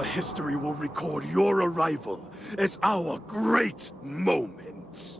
Our history will record your arrival as our great moment.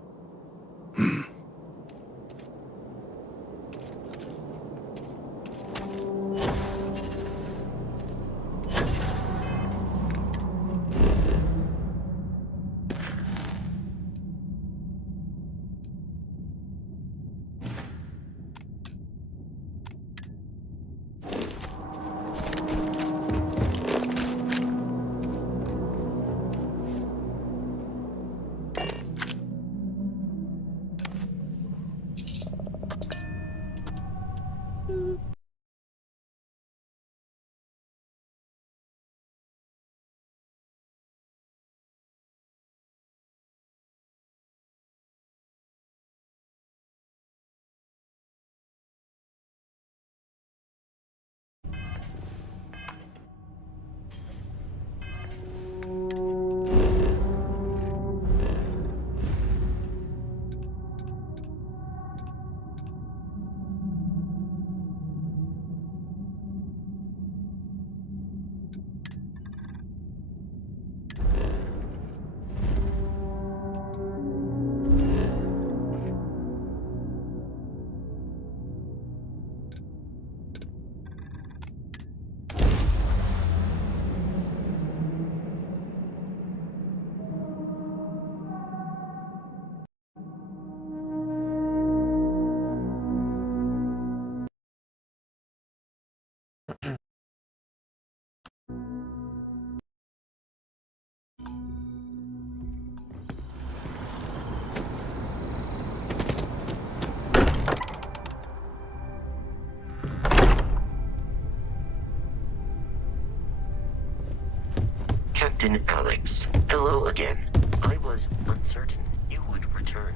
Captain Alex, hello again. I was uncertain you would return.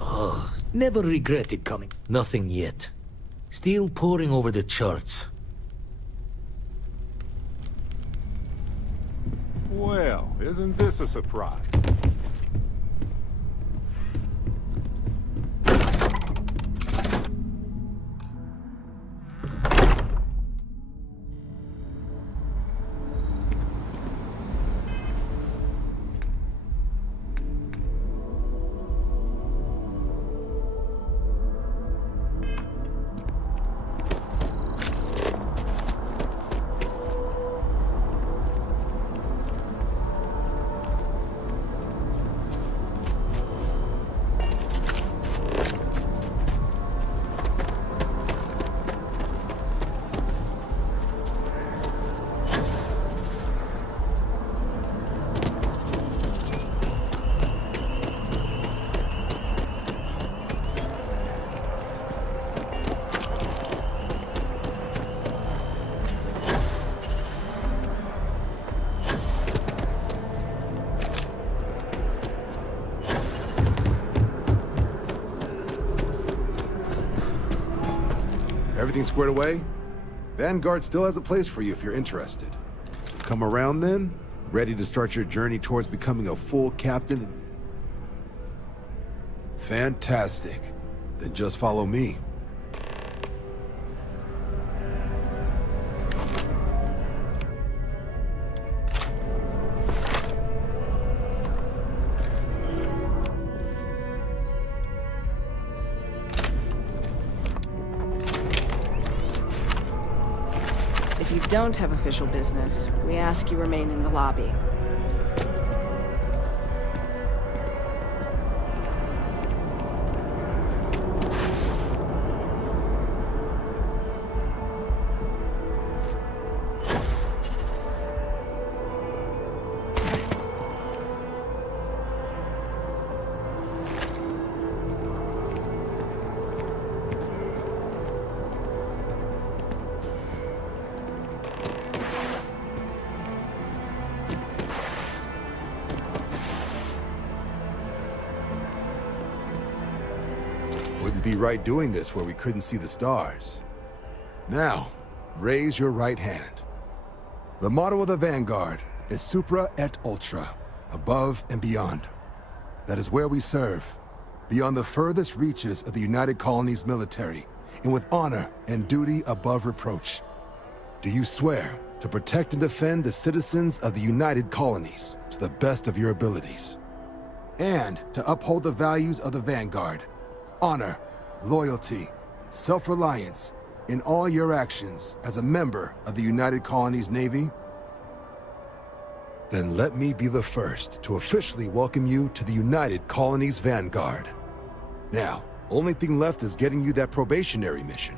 Oh, never regretted coming. Nothing yet. Still poring over the charts. Well, isn't this a surprise? Everything squared away? Vanguard still has a place for you if you're interested. Come around then? Ready to start your journey towards becoming a full captain? Fantastic. Then just follow me. If you don't have official business, we ask you remain in the lobby. Wouldn't be right doing this where we couldn't see the stars. Now, raise your right hand. The motto of the Vanguard is Supra et Ultra, above and beyond. That is where we serve, beyond the furthest reaches of the United Colonies military, and with honor and duty above reproach. Do you swear to protect and defend the citizens of the United Colonies to the best of your abilities. And to uphold the values of the Vanguard. Honor, loyalty, self-reliance in all your actions as a member of the United Colonies Navy. Then let me be the first to officially welcome you to the United Colonies Vanguard. Now, only thing left is getting you that probationary mission.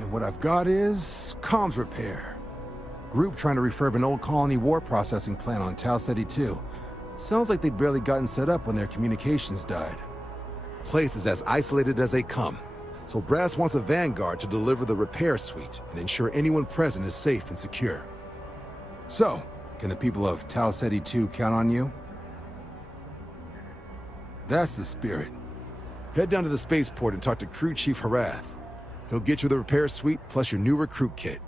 And what I've got is comms repair. Group trying to refurb an old colony war processing plant on Tau Ceti 2. Sounds like they'd barely gotten set up when their communications died. Place is as isolated as they come, so Brass wants a Vanguard to deliver the repair suite and ensure anyone present is safe and secure. So, can the people of Tau Ceti 2 count on you? That's the spirit. Head down to the spaceport and talk to Crew Chief Harath. He'll get you the repair suite plus your new recruit kit.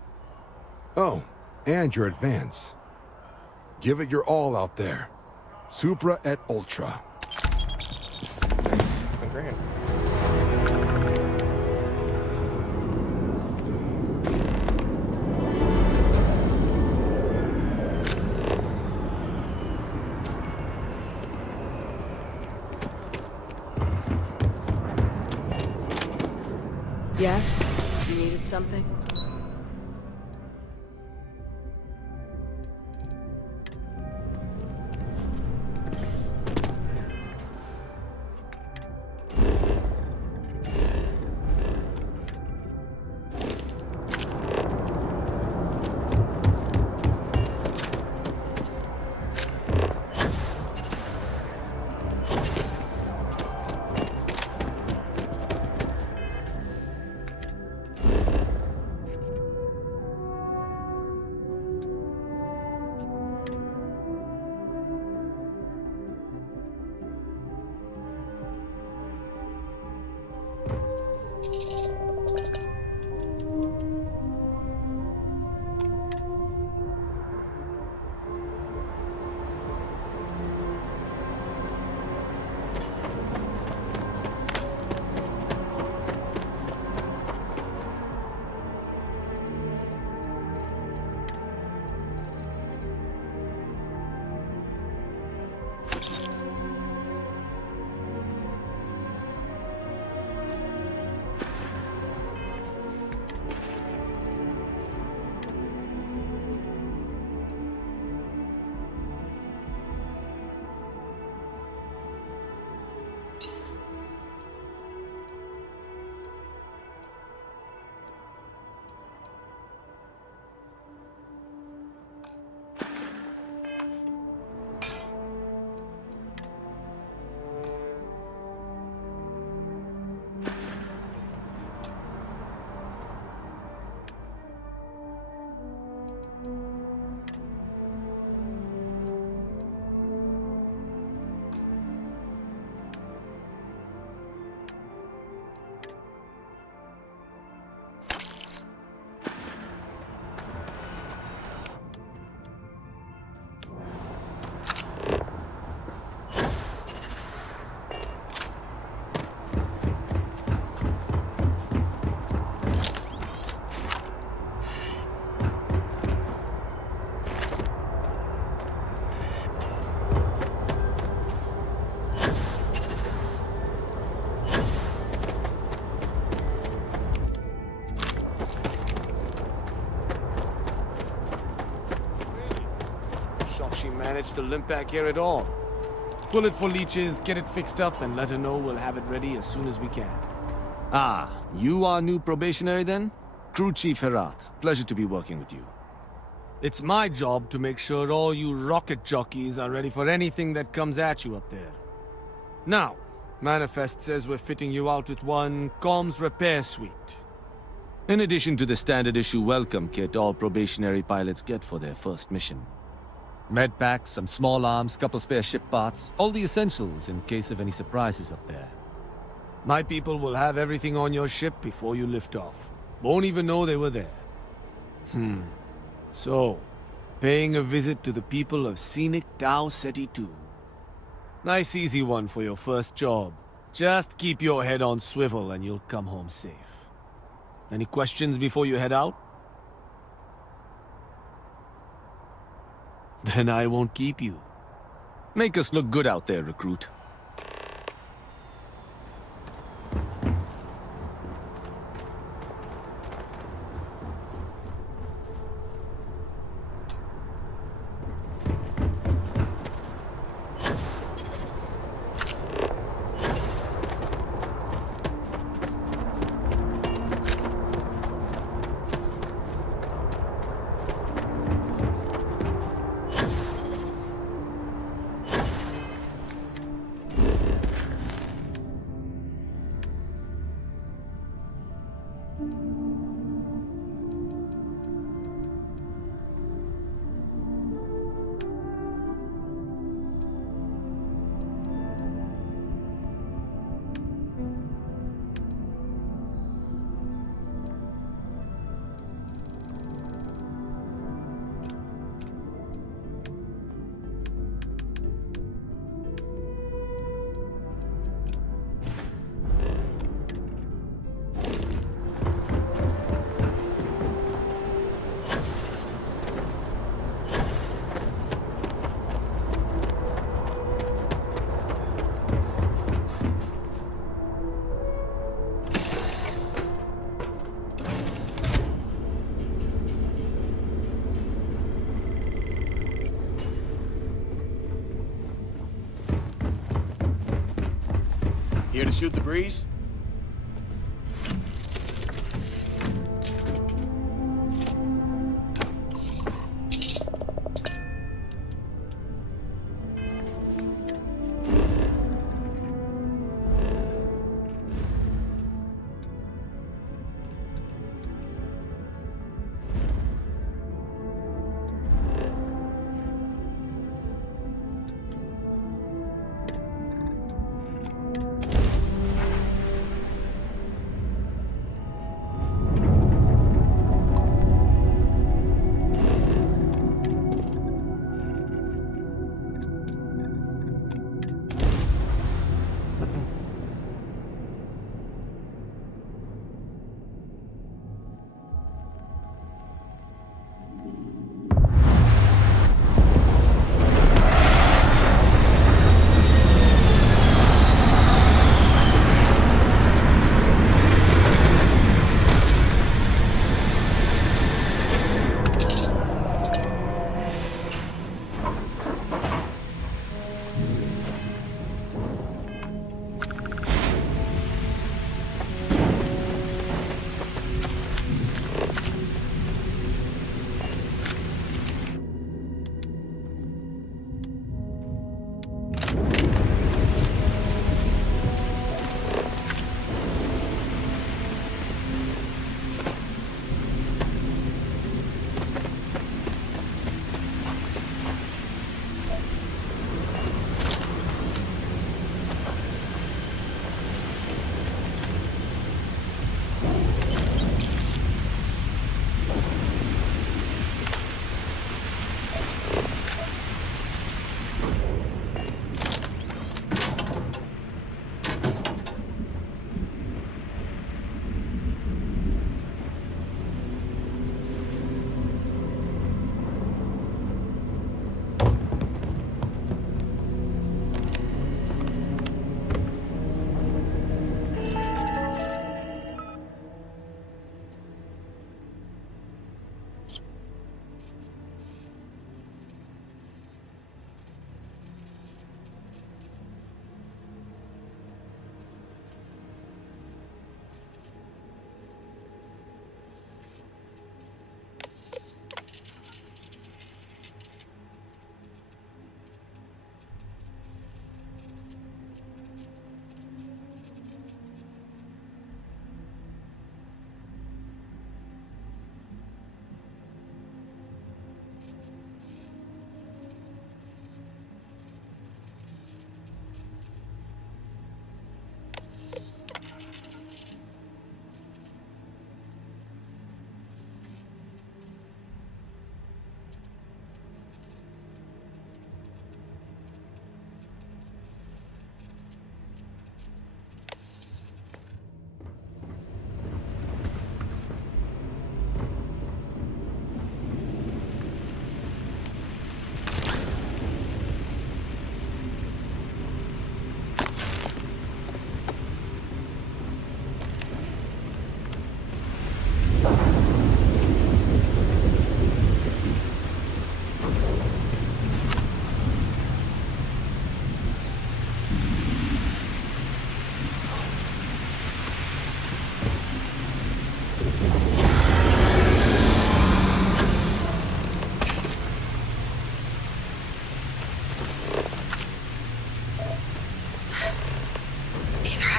Oh, and your advance. Give it your all out there. Supra et Ultra. $7,000. Yes? You needed something? Shocked she managed to limp back here at all. Pull it for leeches, get it fixed up, and let her know we'll have it ready as soon as we can. Ah, you are new probationary then? Crew Chief Herath, pleasure to be working with you. It's my job to make sure all you rocket jockeys are ready for anything that comes at you up there. Now, Manifest says we're fitting you out with one comms repair suite. In addition to the standard issue welcome kit all probationary pilots get for their first mission. Med packs, some small arms, couple spare ship parts, all the essentials in case of any surprises up there. My people will have everything on your ship before you lift off. Won't even know they were there. So, paying a visit to the people of scenic Tau Ceti 2. Nice easy one for your first job. Just keep your head on swivel and you'll come home safe. Any questions before you head out? Then I won't keep you. Make us look good out there, recruit. Here to shoot the breeze?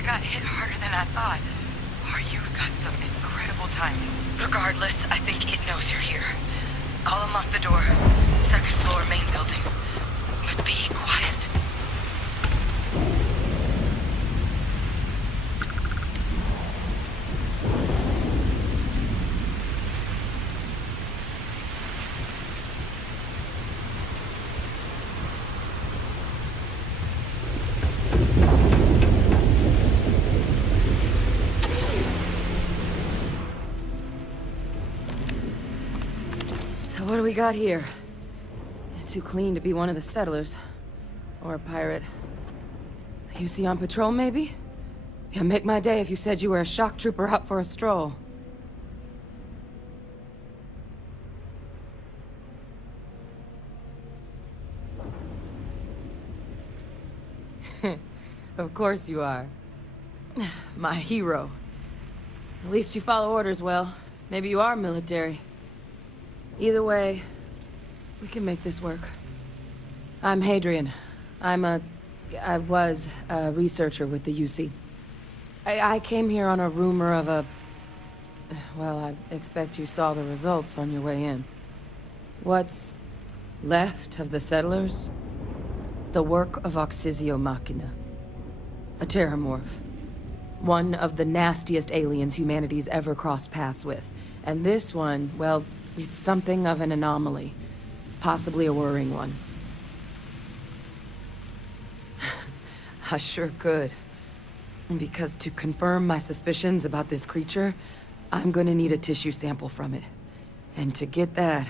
got hit harder than I thought. Or you've got some incredible timing. Regardless, I think it knows you're here. I'll unlock the door. Second floor, main building. But be quiet. What do we got here? Too clean to be one of the settlers. Or a pirate. You see on patrol, maybe? Yeah, make my day if you said you were a shock trooper out for a stroll. Of course you are. My hero. At least you follow orders well. Maybe you are military. Either way, we can make this work. I'm Hadrian. I was a researcher with the UC. I came here on a rumor of a... Well, I expect you saw the results on your way in. What's left of the settlers? The work of Oxysio Machina. A terramorph. One of the nastiest aliens humanity's ever crossed paths with. And this one, well... it's something of an anomaly. Possibly a worrying one. I sure could. Because to confirm my suspicions about this creature, I'm gonna need a tissue sample from it. And to get that,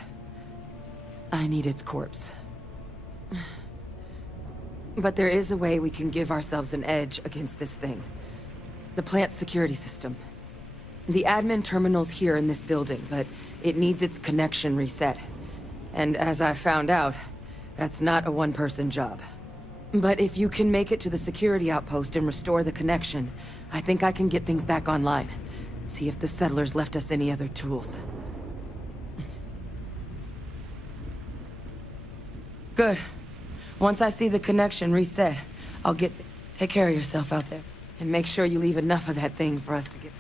I need its corpse. But there is a way we can give ourselves an edge against this thing. The plant's security system. The admin terminal's here in this building, but it needs its connection reset. And as I found out, that's not a one-person job. But if you can make it to the security outpost and restore the connection, I think I can get things back online. See if the settlers left us any other tools. Good. Once I see the connection reset, I'll get... Take care of yourself out there. And make sure you leave enough of that thing for us to get...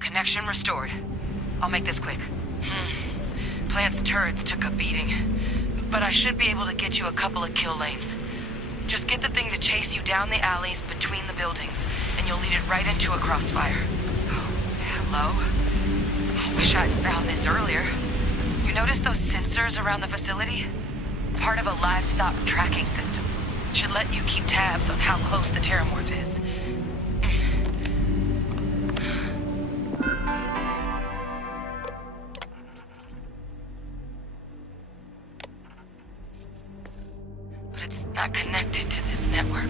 Connection restored. I'll make this quick. Plant's turrets took a beating, but I should be able to get you a couple of kill lanes. Just get the thing to chase you down the alleys between the buildings, and you'll lead it right into a crossfire. Oh, hello? I wish I'd found this earlier. You notice those sensors around the facility? Part of a livestock tracking system. Should let you keep tabs on how close the terramorph is. It's not connected to this network.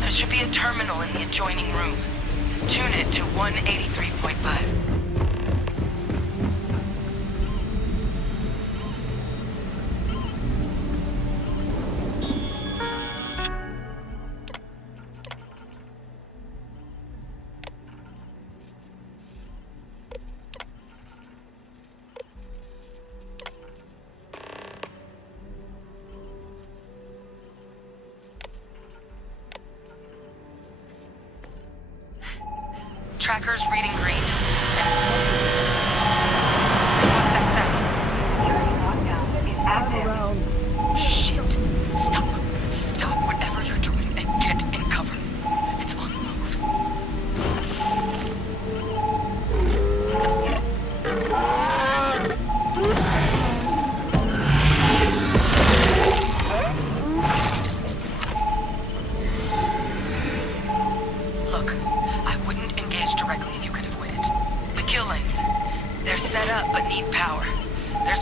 There should be a terminal in the adjoining room. Tune it to 183.5. Tracker's reading green. What's that sound? Shit! Stop! Stop whatever you're doing and get in cover. It's on the move.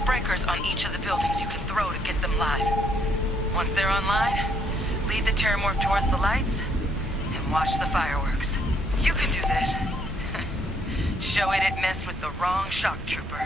breakers on each of the buildings you can throw to get them live. Once they're online, lead the Terramorph towards the lights and watch the fireworks. You can do this. Show it messed with the wrong shock trooper.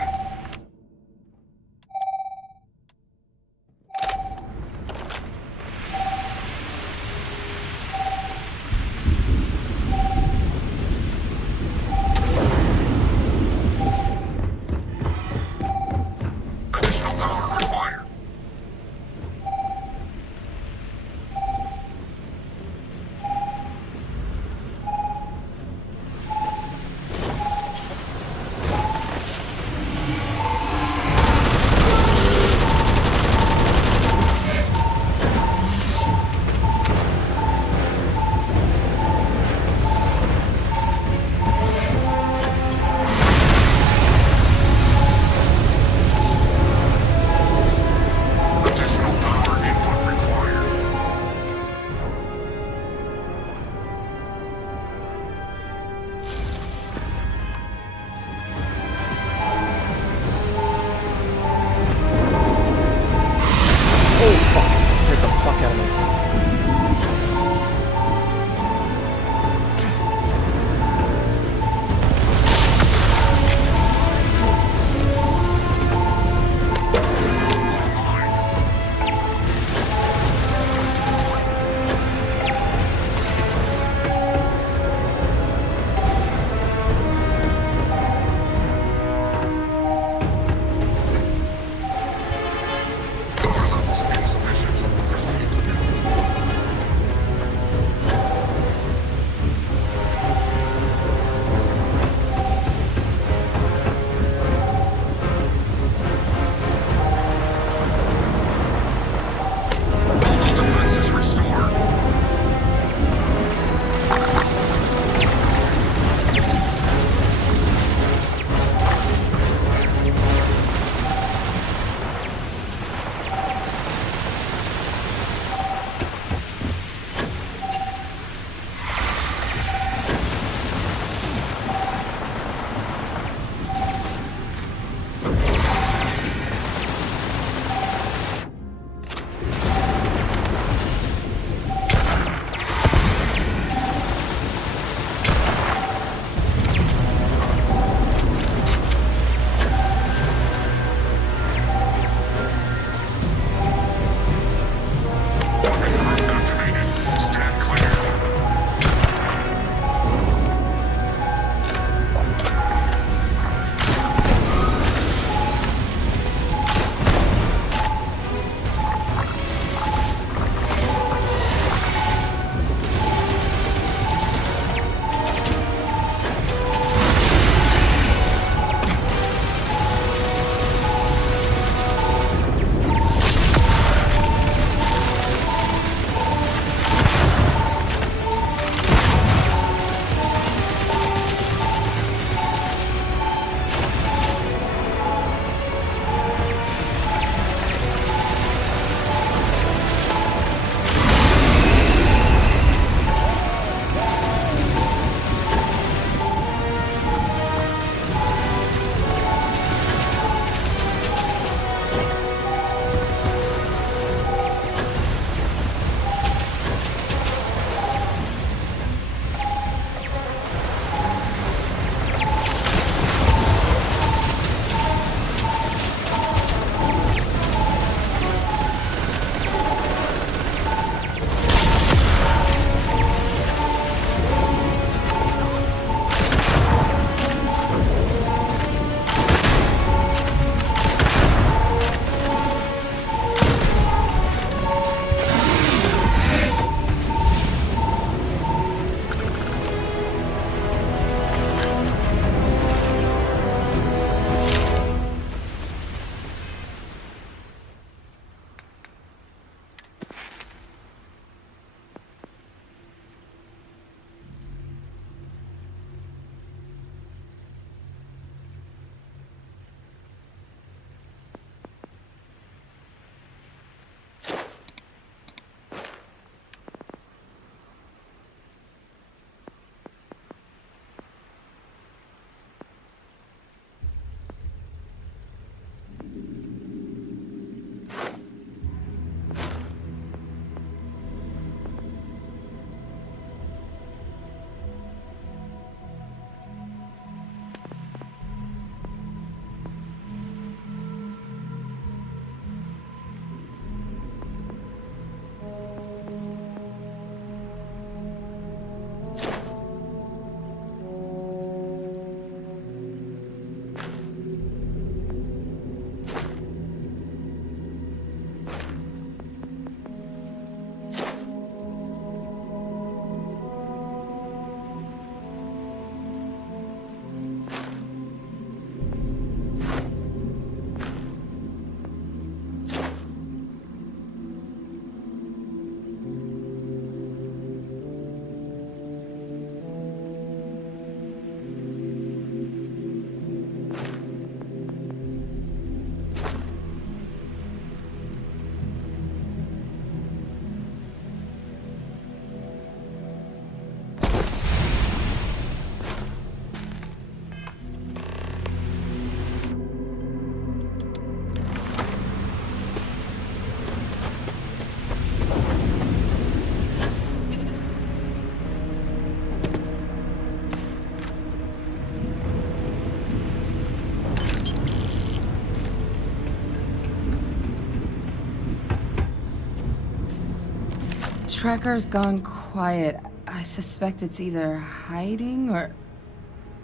tracker's gone quiet. I suspect it's either hiding or...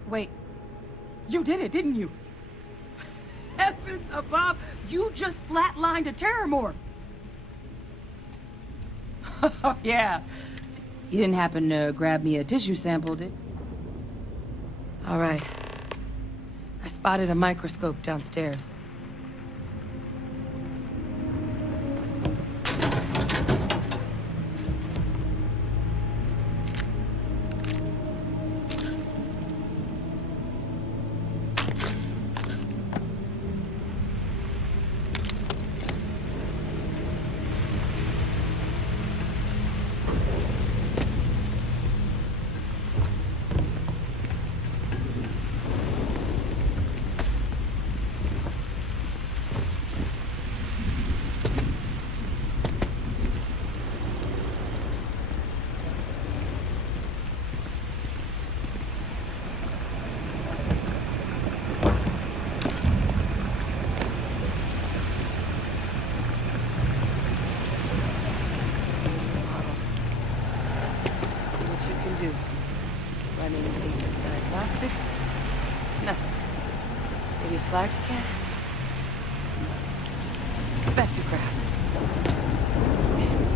Wait. You did it, didn't you? Heavens above! You just flatlined a terramorph! Oh, yeah. You didn't happen to grab me a tissue sample, did? All right. I spotted a microscope downstairs. Do. Running basic diagnostics? Nothing. Maybe a flag scan? Spectrograph. Damn.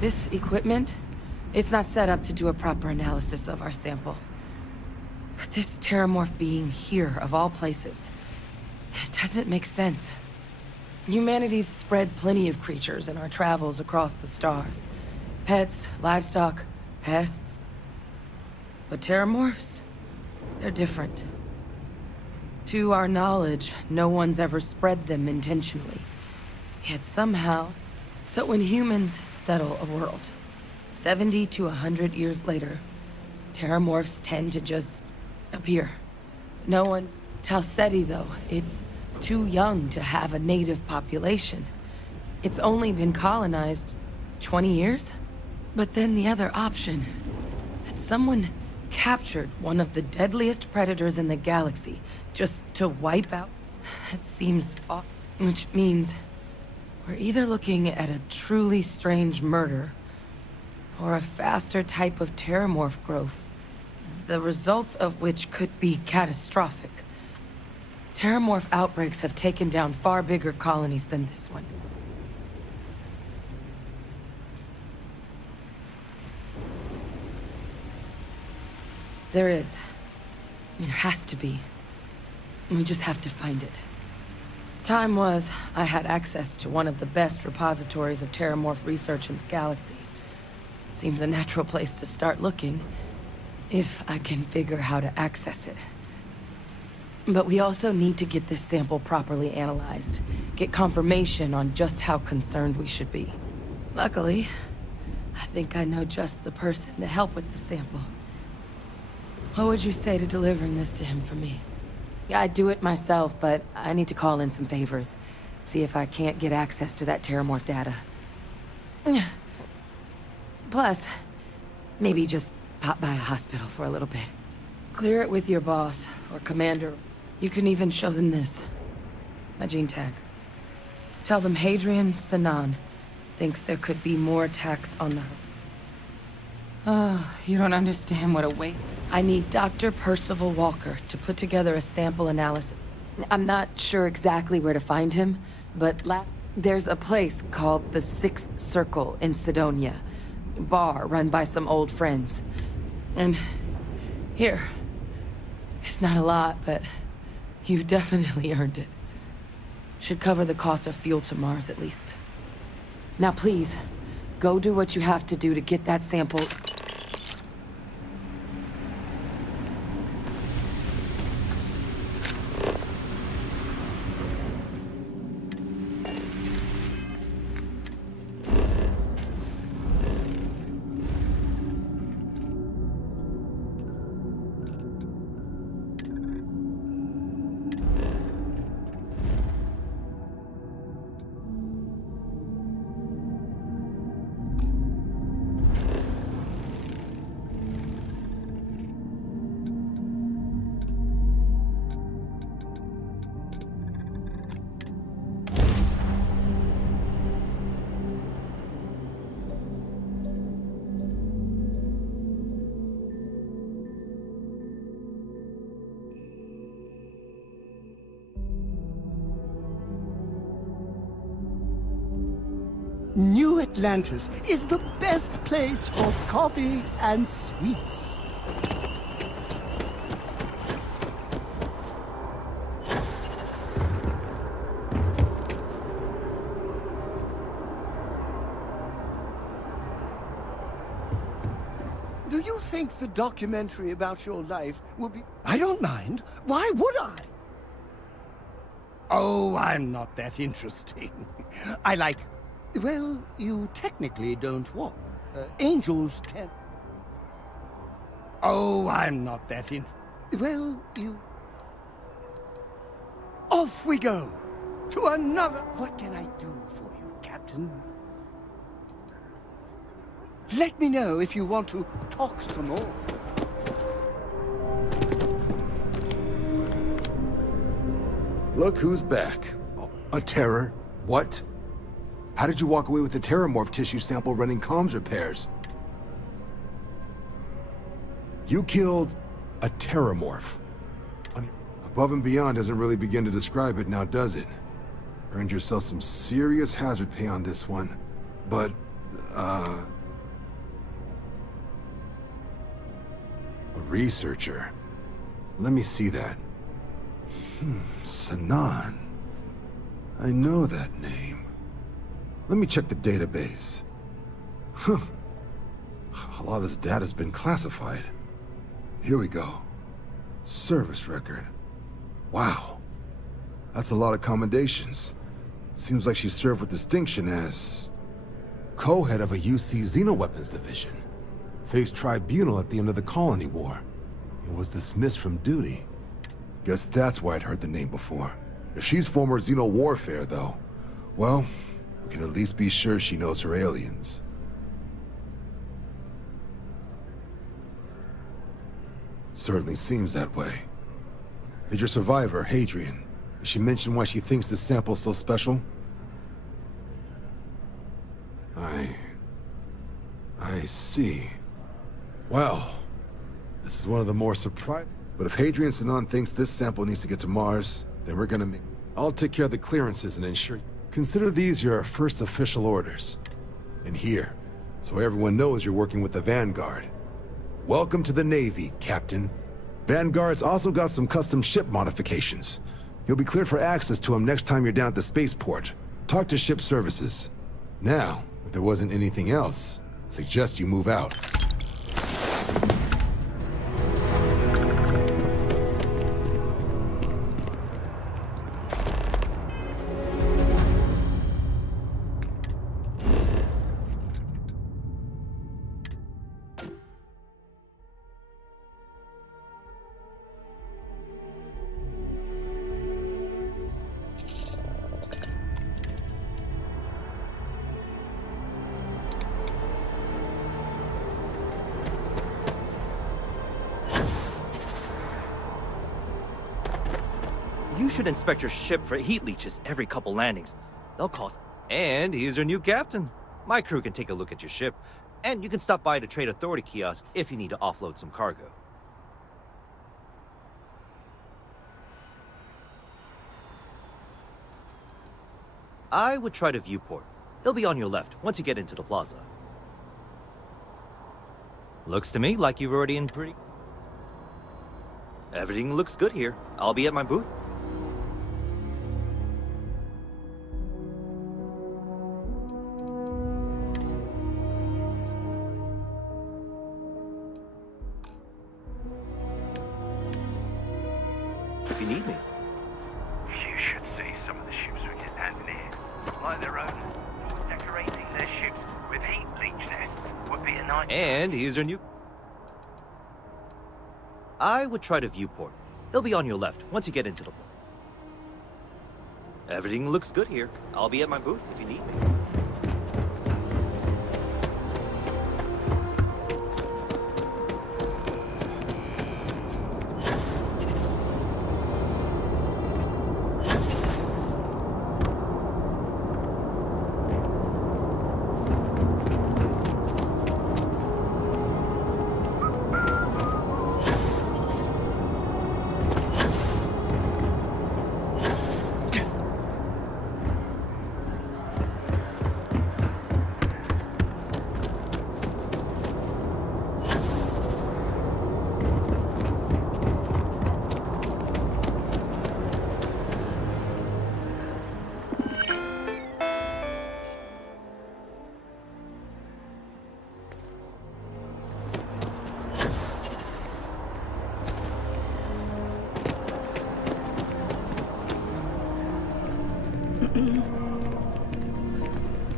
This equipment, it's not set up to do a proper analysis of our sample. But this terramorph being here, of all places, it doesn't make sense. Humanity's spread plenty of creatures in our travels across the stars. Pets, livestock, pests. But terramorphs? They're different. To our knowledge, no one's ever spread them intentionally. Yet somehow... So when humans settle a world, 70 to 100 years later, terramorphs tend to just appear. No one... Talseti, though, it's too young to have a native population. It's only been colonized 20 years? But then the other option, that someone captured one of the deadliest predators in the galaxy just to wipe out, that seems off. Which means we're either looking at a truly strange murder or a faster type of terramorph growth, the results of which could be catastrophic. Terramorph outbreaks have taken down far bigger colonies than this one. There is. There has to be. We just have to find it. Time was, I had access to one of the best repositories of terramorph research in the galaxy. Seems a natural place to start looking, if I can figure how to access it. But we also need to get this sample properly analyzed, get confirmation on just how concerned we should be. Luckily, I think I know just the person to help with the sample. What would you say to delivering this to him for me? Yeah, I'd do it myself, but I need to call in some favors. See if I can't get access to that terramorph data. Plus, maybe just pop by a hospital for a little bit. Clear it with your boss, or commander. You can even show them this. My gene tag. Tell them Hadrian Sanan thinks there could be more attacks on the... Oh, you don't understand what a wait... I need Dr. Percival Walker to put together a sample analysis. I'm not sure exactly where to find him, but there's a place called the Sixth Circle in Sidonia. Bar run by some old friends. And here, it's not a lot, but you've definitely earned it. Should cover the cost of fuel to Mars at least. Now please, go do what you have to do to get that sample. New Atlantis is the best place for coffee and sweets. Do you think the documentary about your life will be... I don't mind. Why would I? Oh, I'm not that interesting. I like... Well, you technically don't walk. Angels tend... Oh, I'm not that Well, you... Off we go! To another... What can I do for you, Captain? Let me know if you want to talk some more. Look who's back. A terror? What? How did you walk away with the terramorph tissue sample running comms repairs? You killed a terramorph. Above and beyond doesn't really begin to describe it now, does it? Earned yourself some serious hazard pay on this one. But, a researcher. Let me see that. Sanan. I know that name. Let me check the database. Huh. A lot of this data's been classified. Here we go. Service record. Wow. That's a lot of commendations. Seems like she served with distinction as... co-head of a UC Xenoweapons division. Faced tribunal at the end of the Colony War. And was dismissed from duty. Guess that's why I'd heard the name before. If she's former Xeno warfare, though, well, we can at least be sure she knows her aliens. Certainly seems that way. Did your survivor, Hadrian, did she mention why she thinks this sample's so special? I see. Well, this is one of the more surprising. But if Hadrian Sanan thinks this sample needs to get to Mars, then we're gonna make... I'll take care of the clearances and ensure... Consider these your first official orders. And here, so everyone knows you're working with the Vanguard. Welcome to the Navy, Captain. Vanguard's also got some custom ship modifications. You'll be cleared for access to them next time you're down at the spaceport. Talk to ship services. Now, if there wasn't anything else, I'd suggest you move out. You should inspect your ship for heat leeches every couple landings. They'll cost... And he's your new captain. My crew can take a look at your ship, and you can stop by the Trade Authority kiosk if you need to offload some cargo. I would try the viewport. It'll be on your left once you get into the plaza. Looks to me like you've already in pretty... Everything looks good here. I'll be at my booth. If you need me. You should see some of the ships we get landing here. Like their own. Decorating their ships with heat leech nests would be a nightmare. And here's your new... I would try the viewport. It'll be on your left once you get into the... Everything looks good here. I'll be at my booth if you need me.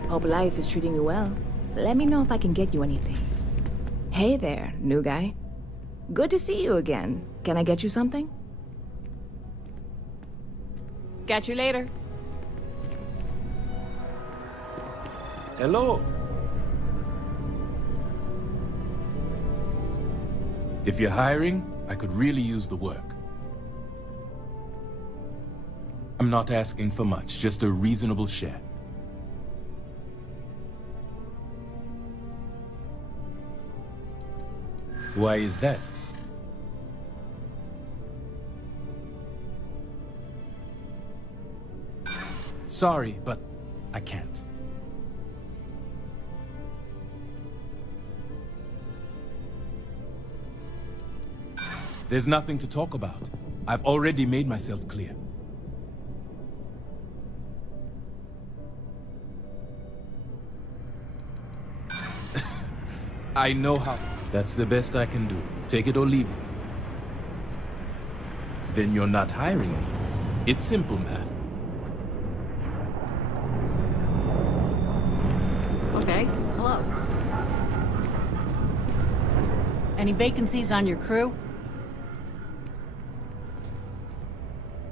Hope life is treating you well. Let me know if I can get you anything. Hey there, new guy. Good to see you again. Can I get you something? Catch you later. Hello. If you're hiring, I could really use the work. I'm not asking for much, just a reasonable share. Why is that? Sorry, but I can't. There's nothing to talk about. I've already made myself clear. I know how. That's the best I can do. Take it or leave it. Then you're not hiring me. It's simple math. Okay, hello. Any vacancies on your crew?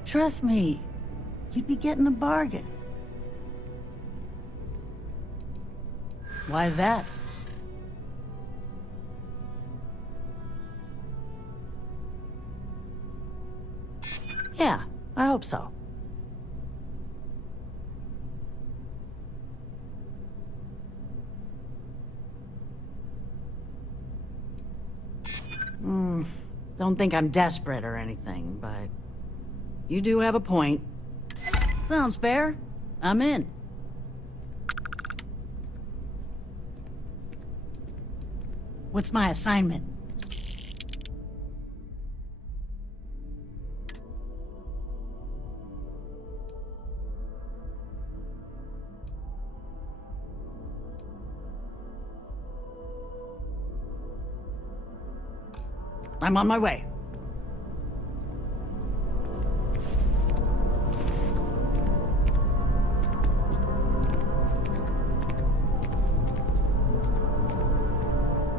Trust me, you'd be getting a bargain. Why is that? Yeah, I hope so. Don't think I'm desperate or anything, but you do have a point. Sounds fair. I'm in. What's my assignment? I'm on my way.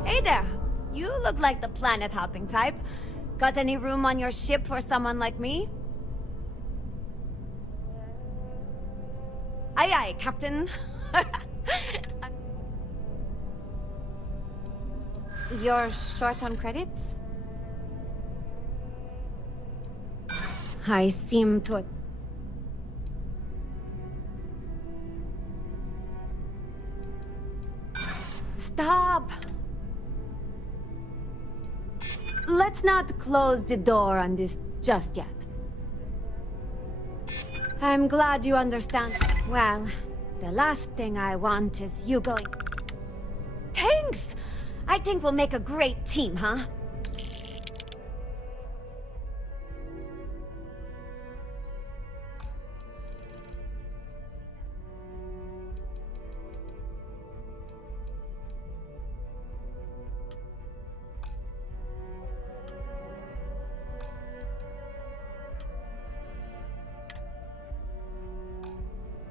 Hey there! You look like the planet-hopping type. Got any room on your ship for someone like me? Aye aye, Captain. You're short on credits? I seem to... Stop! Let's not close the door on this just yet. I'm glad you understand. Well, the last thing I want is you going... Thanks! I think we'll make a great team, huh?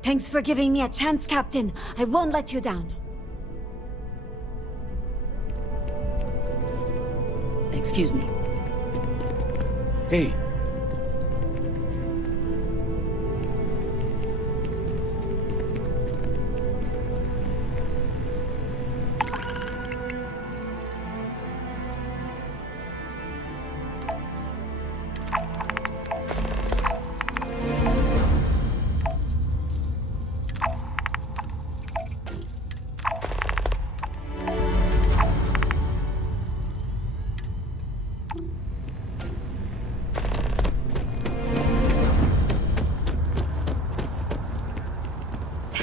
Thanks for giving me a chance, Captain. I won't let you down. Excuse me. Hey.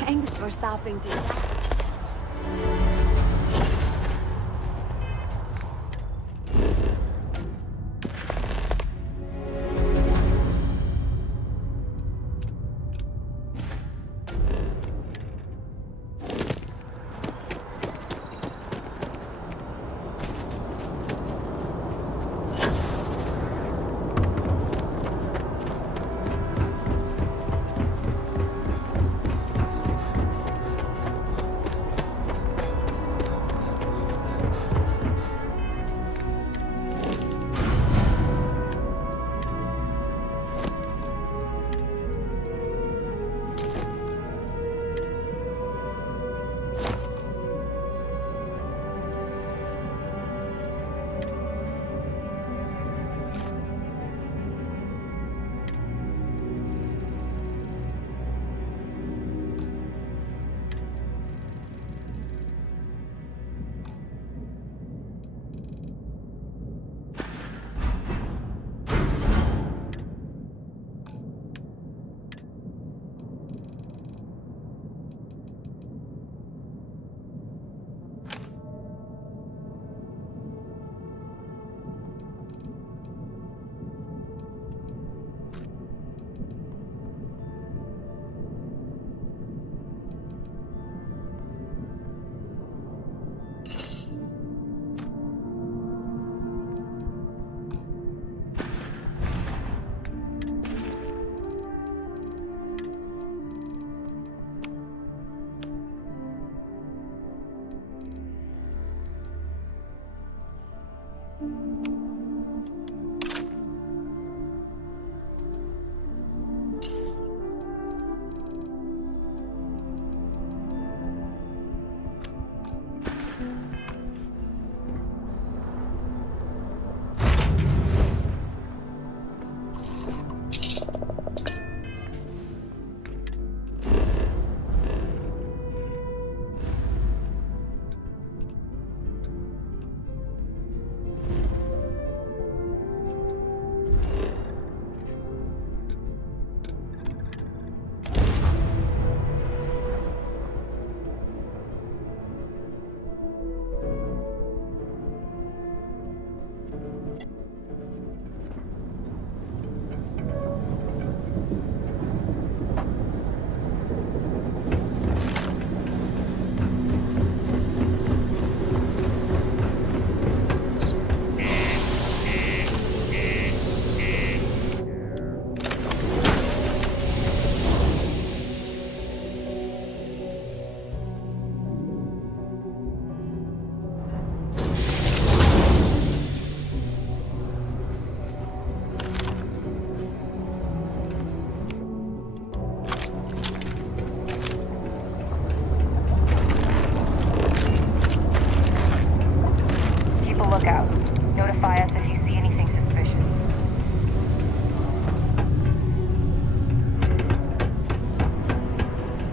Thanks for stopping to chat.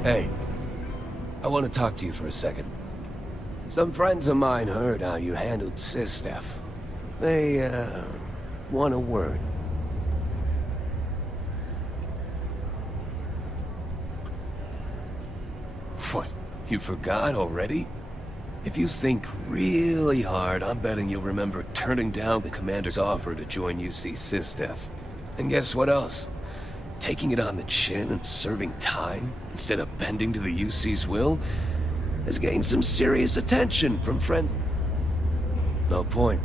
Hey, I want to talk to you for a second. Some friends of mine heard how you handled Sistef. They, want a word. What? You forgot already? If you think really hard, I'm betting you'll remember turning down the commander's offer to join UC Sistef. And guess what else? Taking it on the chin and serving time, instead of bending to the UC's will, has gained some serious attention from friends. No point.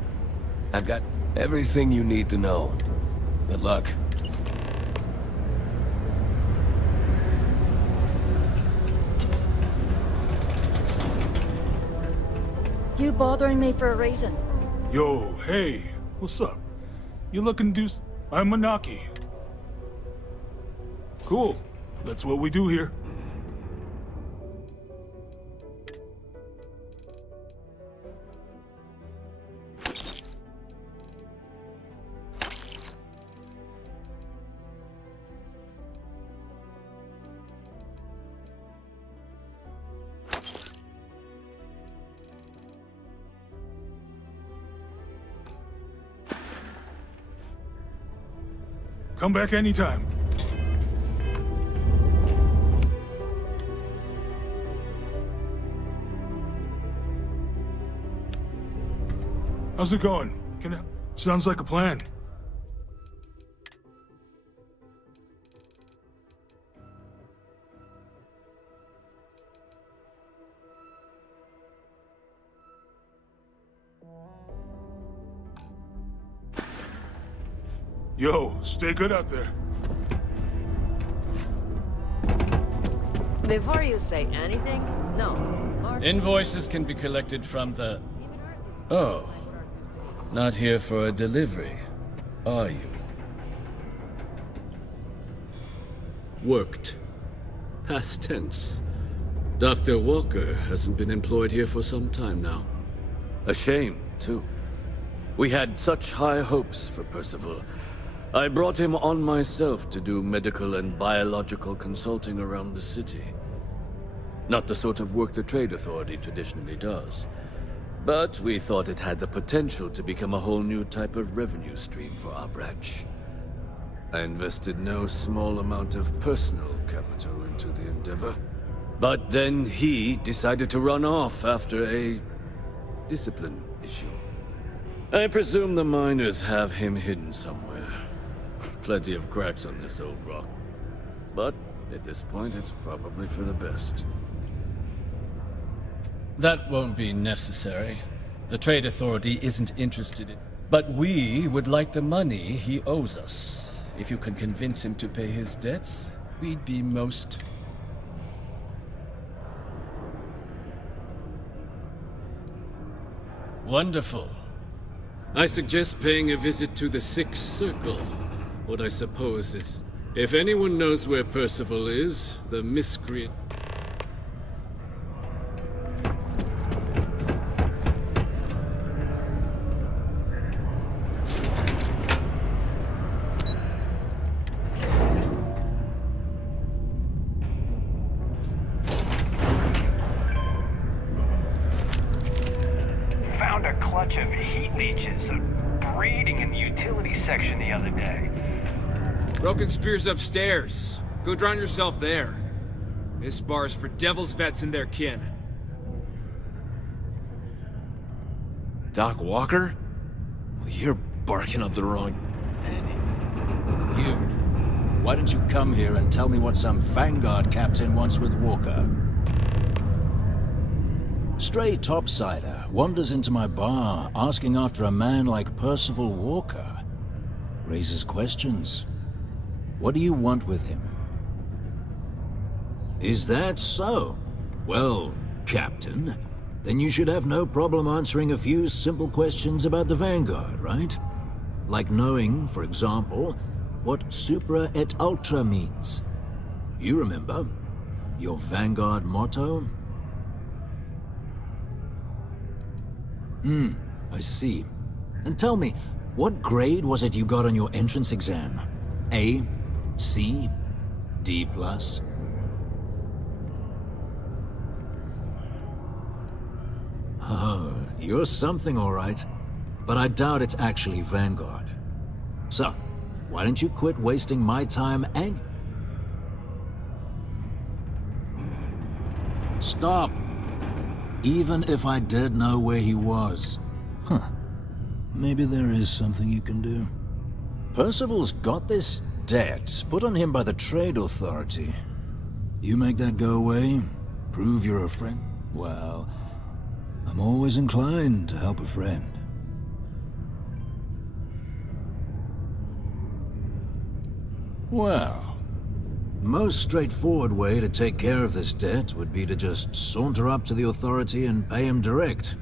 I've got everything you need to know. Good luck. You bothering me for a reason? Yo, hey, what's up? You looking deuce? I'm Manaki. Cool. That's what we do here. Come back anytime. How's it going? Sounds like a plan. Yo, stay good out there. Before you say anything, no. Invoices can be collected from the... Oh. Not here for a delivery, are you? Worked. Past tense. Dr. Walker hasn't been employed here for some time now. A shame, too. We had such high hopes for Percival. I brought him on myself to do medical and biological consulting around the city. Not the sort of work the Trade Authority traditionally does. But we thought it had the potential to become a whole new type of revenue stream for our branch. I invested no small amount of personal capital into the endeavor. But then he decided to run off after a discipline issue. I presume the miners have him hidden somewhere. Plenty of cracks on this old rock. But at this point, it's probably for the best. That won't be necessary. The Trade Authority isn't interested in... But we would like the money he owes us. If you can convince him to pay his debts, we'd be most... Wonderful. I suggest paying a visit to the Sixth Circle. What I suppose is... If anyone knows where Percival is, the miscreant... Found a clutch of heat leeches breeding in the utility section the other day. Broken Spear's upstairs. Go drown yourself there. This bar's for Devil's vets and their kin. Doc Walker? Well, you're barking up the wrong... You. Why don't you come here and tell me what some Vanguard captain wants with Walker? Stray topsider wanders into my bar asking after a man like Percival Walker. Raises questions. What do you want with him? Is that so? Well, Captain, then you should have no problem answering a few simple questions about the Vanguard, right? Like knowing, for example, what Supra et Ultra means. You remember? Your Vanguard motto? I see. And tell me, what grade was it you got on your entrance exam? A? C? D+? Oh, you're something, all right. But I doubt it's actually Vanguard. So, why don't you quit wasting my time and... Stop! Even if I did know where he was. Huh. Maybe there is something you can do. Percival's got this debt put on him by the Trade Authority. You make that go away, prove you're a friend, well, I'm always inclined to help a friend. Well, most straightforward way to take care of this debt would be to just saunter up to the Authority and pay him direct,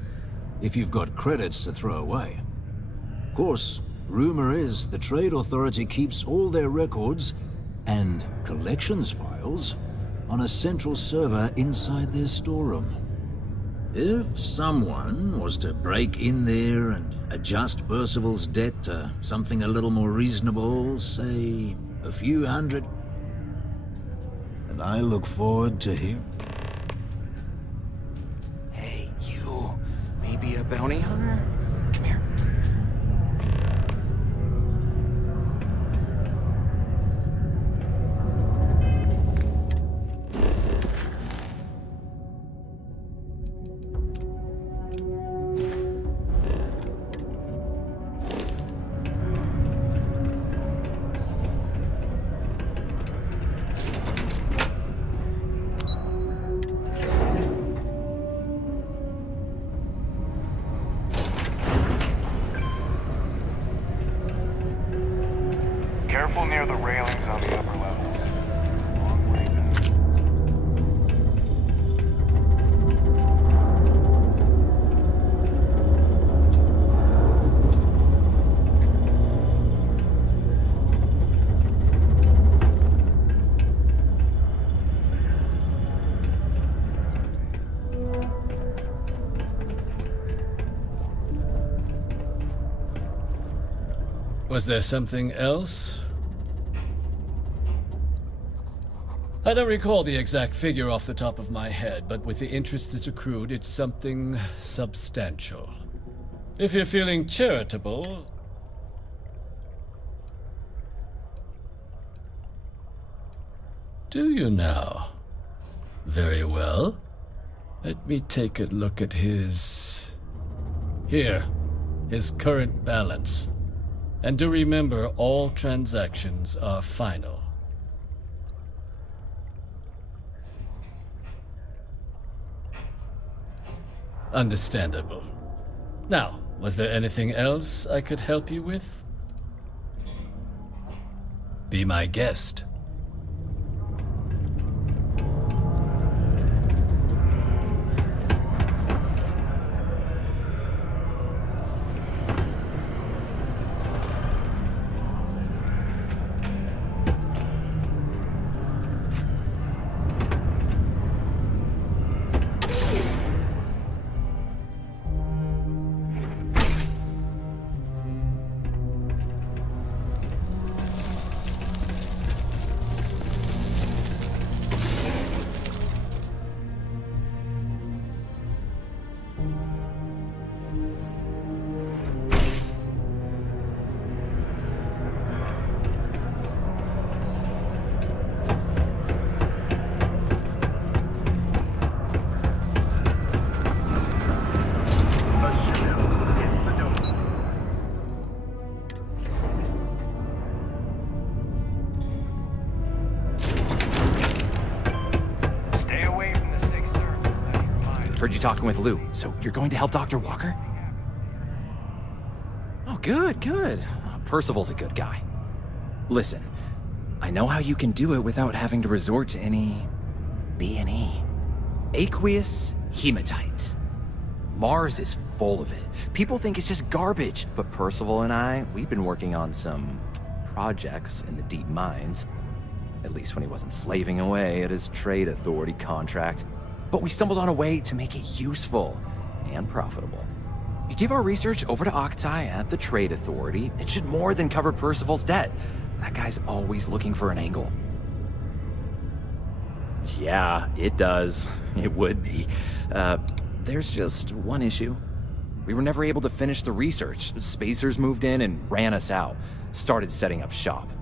if you've got credits to throw away. Of course, rumor is the Trade Authority keeps all their records and collections files on a central server inside their storeroom. If someone was to break in there and adjust Percival's debt to something a little more reasonable, say a few hundred, and I look forward to hear. Hey, you. Maybe a bounty hunter? Come here. Careful near the railings on the upper levels. Was there something else? I don't recall the exact figure off the top of my head, but with the interest that's accrued, it's something substantial. If you're feeling charitable... Do you now? Very well. Let me take a look at his... Here, his current balance. And do remember, all transactions are final. Understandable. Now, was there anything else I could help you with? Be my guest. Heard you talking with Lou, so you're going to help Dr. Walker? Oh, good, good. Percival's a good guy. Listen, I know how you can do it without having to resort to any... B&E. Aqueous hematite. Mars is full of it. People think it's just garbage, but Percival and I, we've been working on some projects in the deep mines. At least when he wasn't slaving away at his Trade Authority contract. But we stumbled on a way to make it useful and profitable. You give our research over to Octai at the Trade Authority, it should more than cover Percival's debt. That guy's always looking for an angle. Yeah, it does. It would be. There's just one issue. We were never able to finish the research. Spacers moved in and ran us out. Started setting up shop.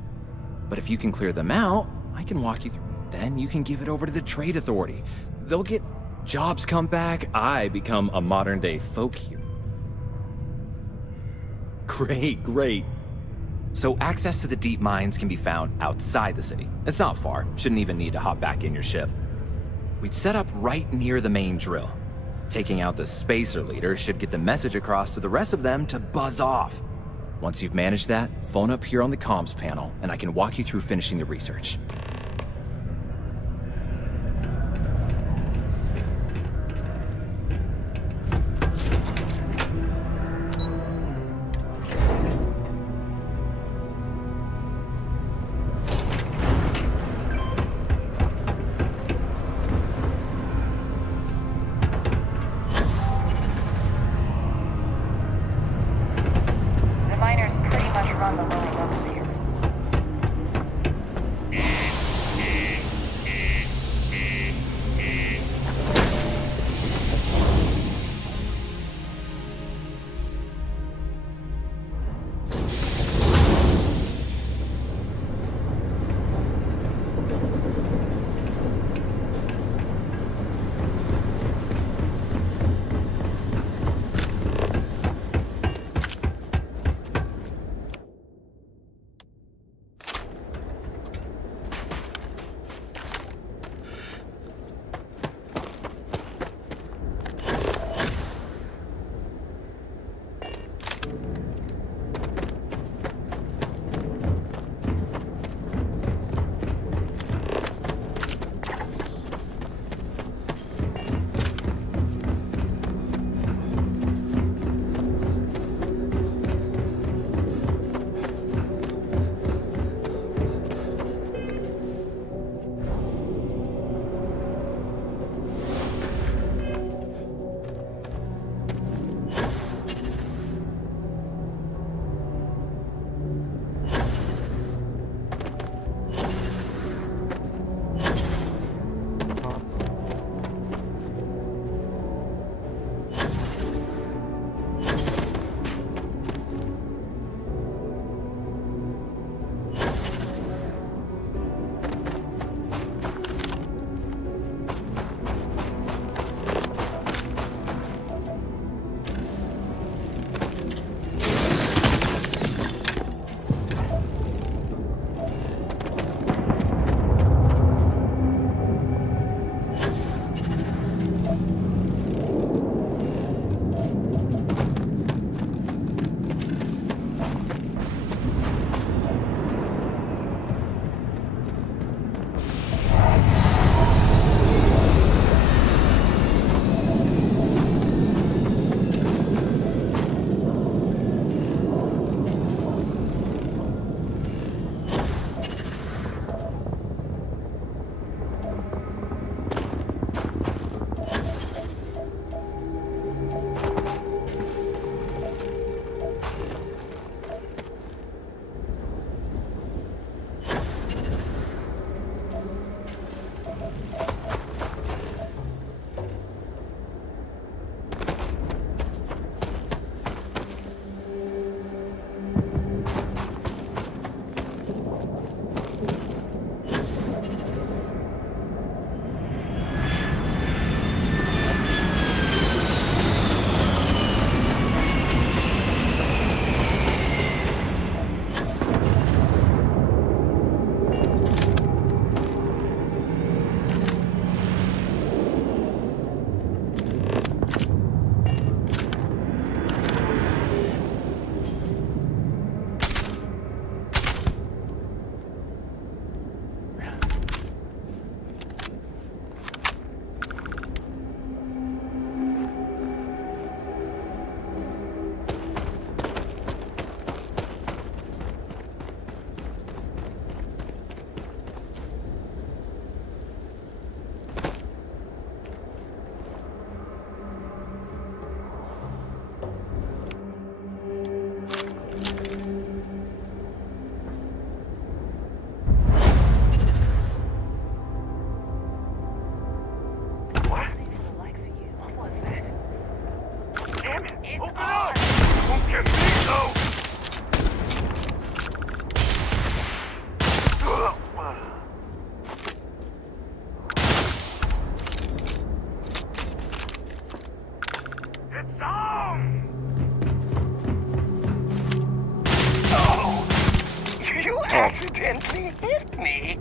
But if you can clear them out, I can walk you through. Then you can give it over to the Trade Authority. They'll get jobs come back. I become a modern-day folk hero. Great. So access to the deep mines can be found outside the city. It's not far. Shouldn't even need to hop back in your ship. We'd set up right near the main drill. Taking out the spacer leader should get the message across to the rest of them to buzz off. Once you've managed that, phone up here on the comms panel, and I can walk you through finishing the research. The miners pretty much run the lower levels here. gently hit me.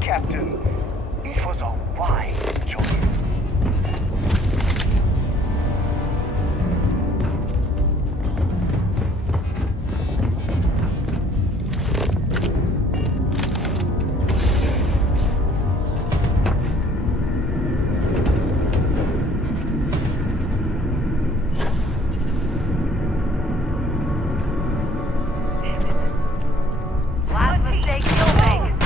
Captain. It was a wise choice. Last mistake you'll make.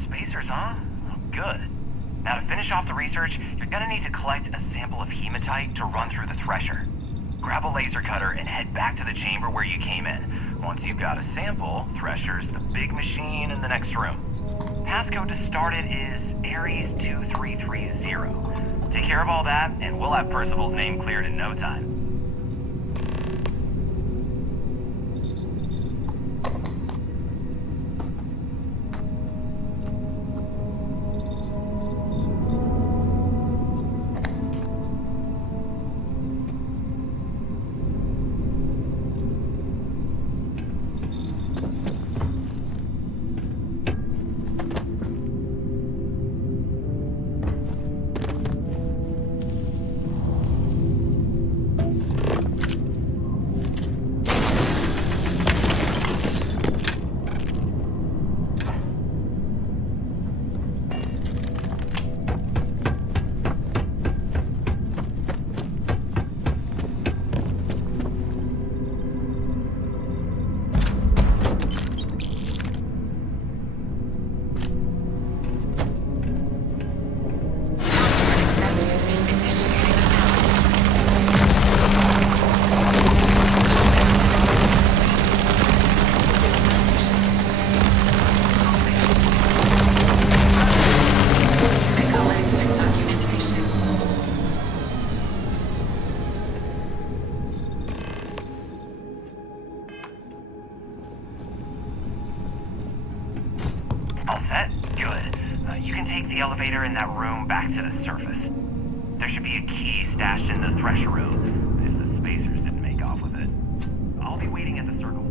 spacers, huh? Good. Now to finish off the research, you're gonna need to collect a sample of hematite to run through the thresher. Grab a laser cutter and head back to the chamber where you came in. Once you've got a sample, Thresher's the big machine in the next room. Passcode to start it is Ares 2330. Take care of all that, and we'll have Percival's name cleared in no time. All set? Good. You can take the elevator in that room back to the surface. There should be a key stashed in the thresher room, if the spacers didn't make off with it. I'll be waiting at the circle.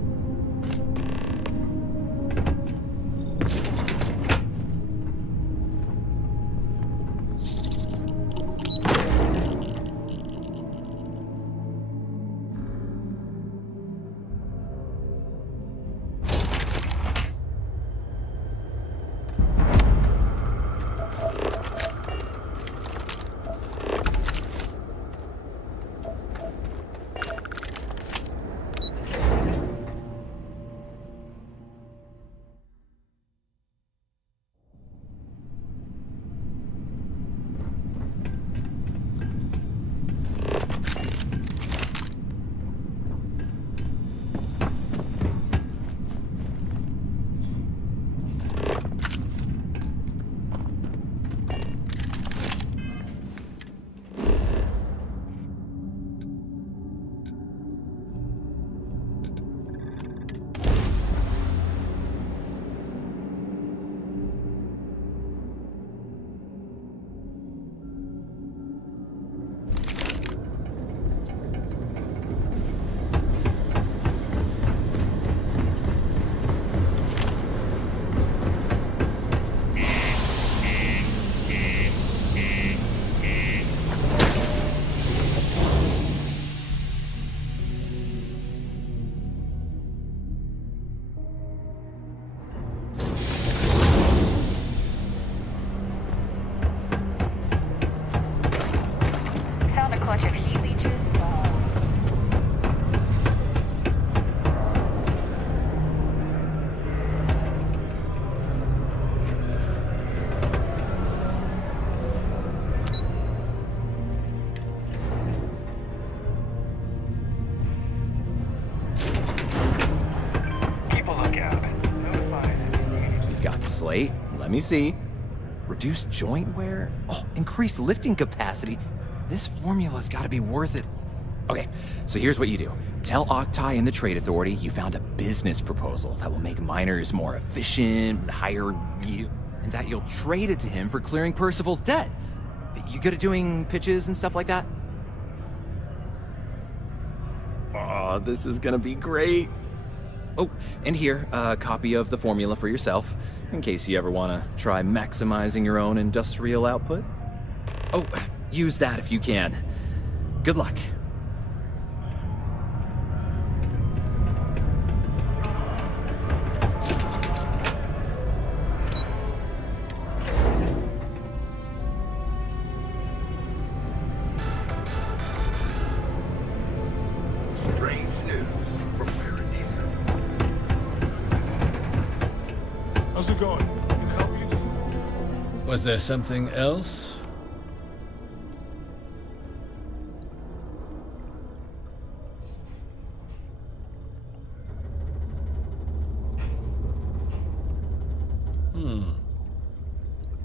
Slate, let me see. Reduced joint wear? Oh, increased lifting capacity. This formula's gotta be worth it. Okay, so here's what you do. Tell Octai and the Trade Authority you found a business proposal that will make miners more efficient, hire you, and that you'll trade it to him for clearing Percival's debt. You good at doing pitches and stuff like that? Oh, this is gonna be great. Oh, and here, a copy of the formula for yourself, in case you ever want to try maximizing your own industrial output. Oh, use that if you can. Good luck. How's it going? Can I help you? Was there something else?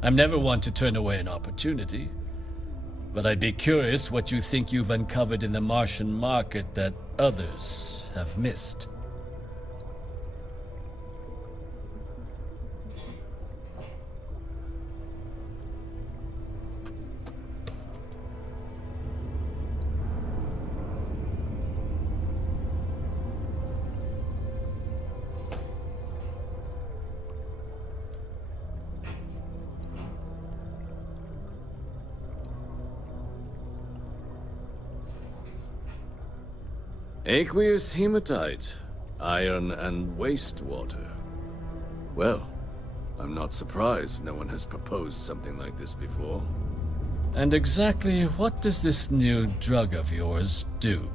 I'm never one to turn away an opportunity, but I'd be curious what you think you've uncovered in the Martian market that others have missed. Aqueous hematite, iron and wastewater. Well, I'm not surprised no one has proposed something like this before. And exactly what does this new drug of yours do?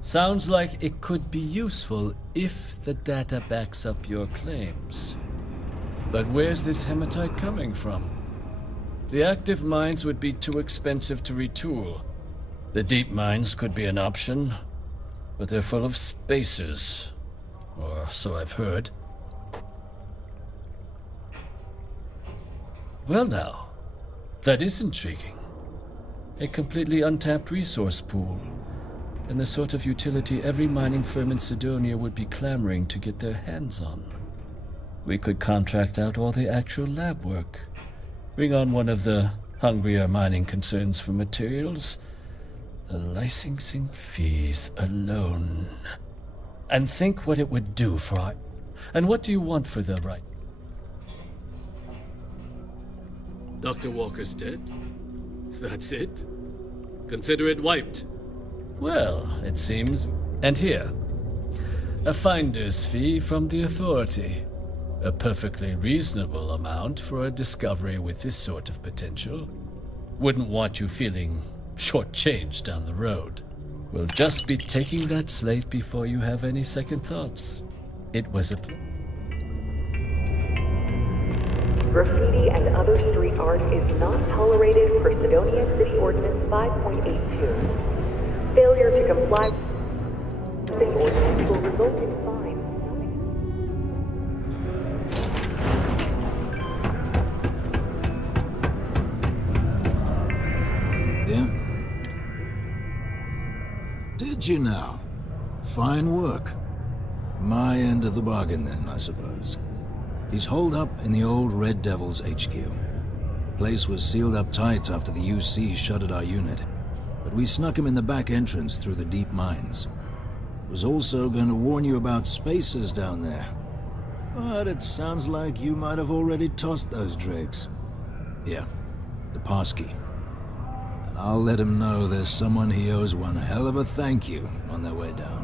Sounds like it could be useful if the data backs up your claims. But where's this hematite coming from? The active mines would be too expensive to retool. The deep mines could be an option, but they're full of spacers, or so I've heard. Well now, that is intriguing. A completely untapped resource pool, and the sort of utility every mining firm in Sidonia would be clamoring to get their hands on. We could contract out all the actual lab work, bring on one of the hungrier mining concerns for materials, the licensing fees alone. And think what it would do for our... And what do you want for the right? Dr. Walker's dead? That's it? Consider it wiped. Well, it seems... And here, a finder's fee from the Authority. A perfectly reasonable amount for a discovery with this sort of potential. Wouldn't want you feeling shortchanged down the road. We'll just be taking that slate before you have any second thoughts. It was a... Graffiti and other street art is not tolerated per Sidonia City Ordinance 5.82. Failure to comply with this ordinance will result in fines. Yeah? Did you now? Fine work. My end of the bargain then, I suppose. He's holed up in the old Red Devil's HQ. Place was sealed up tight after the UC shuttered our unit, but we snuck him in the back entrance through the deep mines. Was also going to warn you about spacers down there, but it sounds like you might have already tossed those drakes. Yeah, the passkey. And I'll let him know there's someone he owes one hell of a thank you on their way down.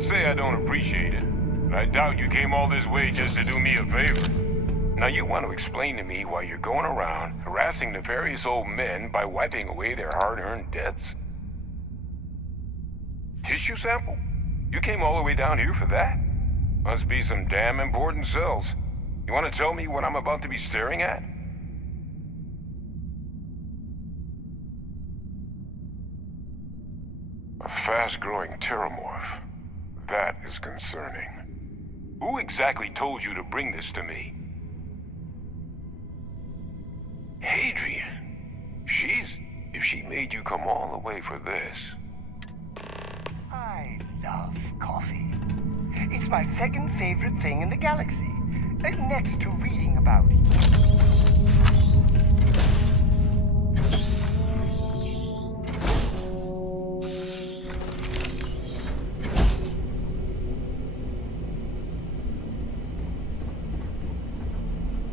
Can't say I don't appreciate it, but I doubt you came all this way just to do me a favor. Now you want to explain to me why you're going around harassing nefarious old men by wiping away their hard-earned debts? Tissue sample? You came all the way down here for that? Must be some damn important cells. You want to tell me what I'm about to be staring at? A fast-growing terramorph. That is concerning. Who exactly told you to bring this to me? Hadrian. If she made you come all the way for this. I love coffee. It's my second favorite thing in the galaxy, next to reading about it.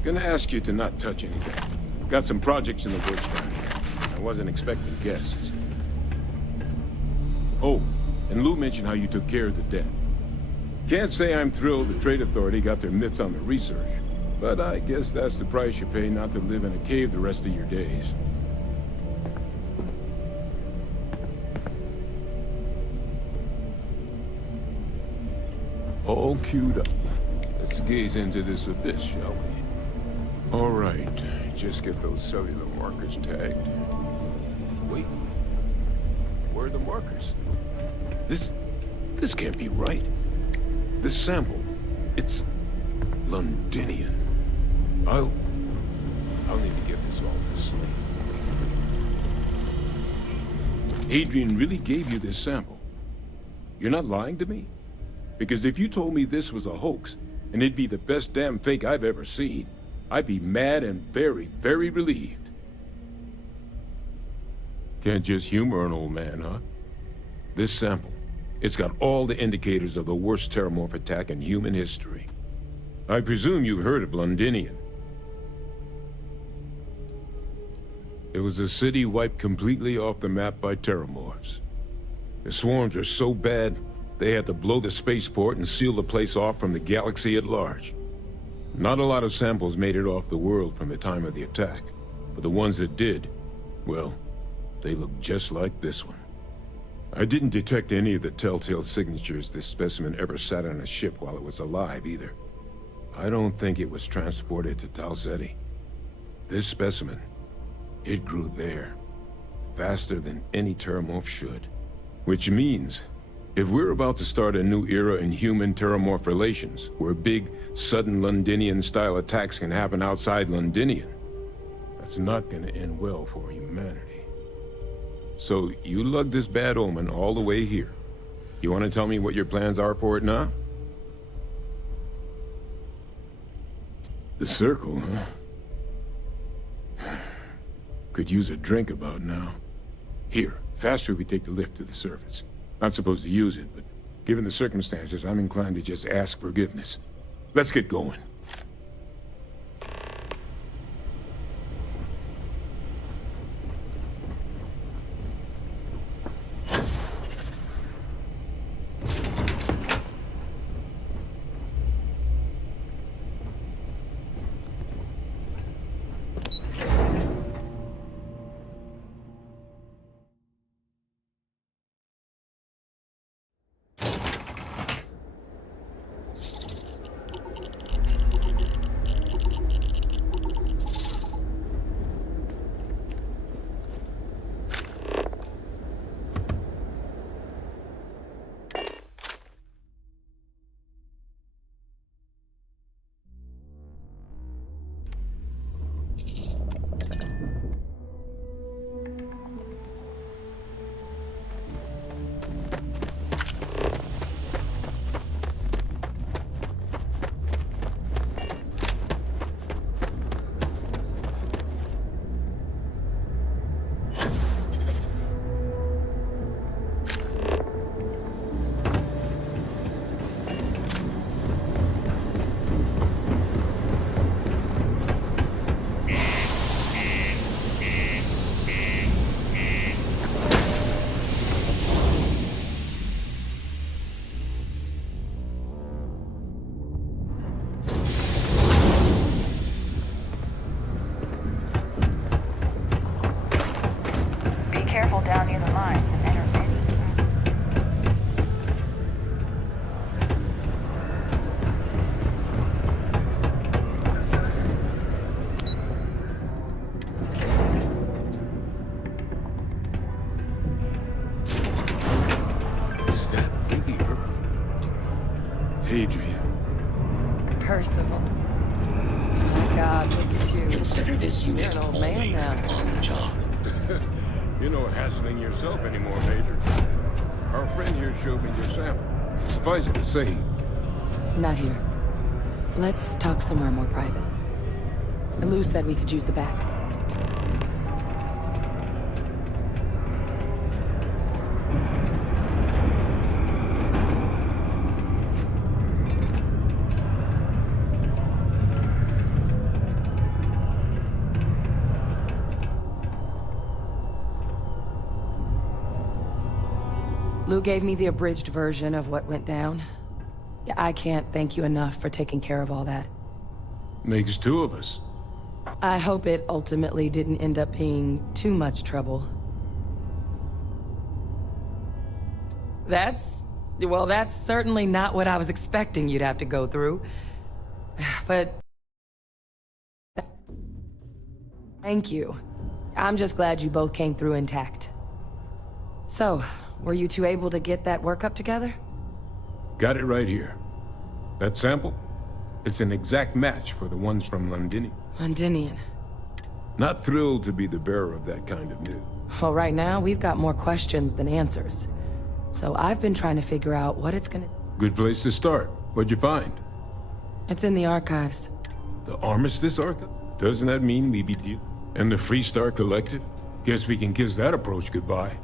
Gonna ask you to not touch anything. Got some projects in the works down here. I wasn't expecting guests. Oh, and Lou mentioned how you took care of the debt. Can't say I'm thrilled the Trade Authority got their mitts on the research, but I guess that's the price you pay not to live in a cave the rest of your days. All queued up. Let's gaze into this abyss, shall we? All right, just get those cellular markers tagged. Wait, where are the markers? This can't be right. This sample, it's Londinian. I'll need to get this all in the slate. Adrian really gave you this sample. You're not lying to me? Because if you told me this was a hoax, and it'd be the best damn fake I've ever seen, I'd be mad and very, very relieved. Can't just humor an old man, huh? This sample, it's got all the indicators of the worst terramorph attack in human history. I presume you've heard of Londinian. It was a city wiped completely off the map by terramorphs. The swarms are so bad, they had to blow the spaceport and seal the place off from the galaxy at large. Not a lot of samples made it off the world from the time of the attack, but the ones that did, well, they look just like this one. I didn't detect any of the telltale signatures this specimen ever sat on a ship while it was alive, either. I don't think it was transported to Tal Ceti. This specimen, it grew there, faster than any terramorph should. Which means, if we're about to start a new era in human-terramorph relations, where big, sudden Londinian-style attacks can happen outside Londinian, that's not gonna end well for humanity. So, you lugged this bad omen all the way here. You want to tell me what your plans are for it now? The circle, huh? Could use a drink about now. Here, faster we take the lift to the surface. Not supposed to use it, but given the circumstances, I'm inclined to just ask forgiveness. Let's get going. Percival. My God, look at you. Consider this unit You're an old man always now. on the job. You're no hassling yourself anymore, Major. Our friend here showed me your sample. Suffice it to say, Not here. Let's talk somewhere more private. Lou said we could use the back. Lou gave me the abridged version of what went down. Yeah, I can't thank you enough for taking care of all that. makes two of us. I hope it ultimately didn't end up being too much trouble. Well, that's certainly not what I was expecting you'd have to go through. But... thank you. I'm just glad you both came through intact. So, were you two able to get that workup together? Got it right here. That sample? It's an exact match for the ones from Londinium. Londinium. Not thrilled to be the bearer of that kind of news. Well, right now, we've got more questions than answers. So I've been trying to figure out what it's gonna... Good place to start. What'd you find? It's in the archives. The Armistice Archive? Doesn't that mean we be deal? And the Freestar Collective? Guess we can kiss that approach goodbye.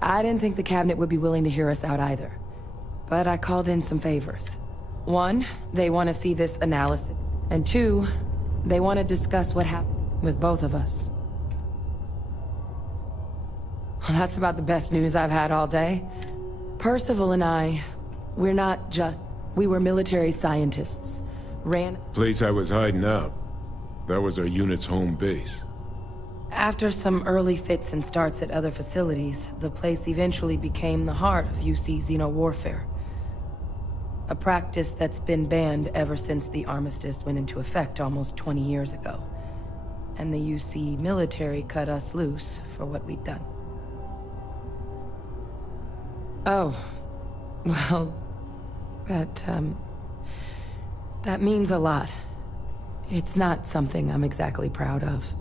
I didn't think the cabinet would be willing to hear us out either. But I called in some favors. One, they want to see this analysis. And two, they want to discuss what happened with both of us. Well, that's about the best news I've had all day. Percival and I, we were military scientists. Place I was hiding out. That was our unit's home base. After some early fits and starts at other facilities, the place eventually became the heart of UC xeno-warfare. A practice that's been banned ever since the armistice went into effect almost 20 years ago. And the UC military cut us loose for what we'd done. Oh, well, that means a lot. It's not something I'm exactly proud of.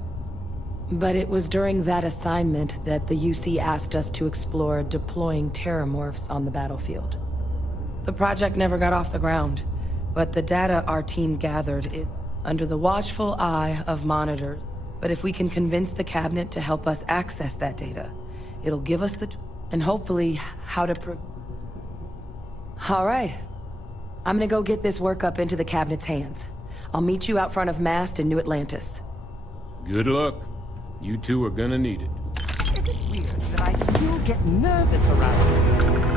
But it was during that assignment that the UC asked us to explore deploying terramorphs on the battlefield. The project never got off the ground, but the data our team gathered is under the watchful eye of monitors. But if we can convince the cabinet to help us access that data, it'll give us and hopefully how to All right. I'm gonna go get this workup into the cabinet's hands. I'll meet you out front of Mast in New Atlantis. Good luck. You two are gonna need it. Is it weird that I still get nervous around you?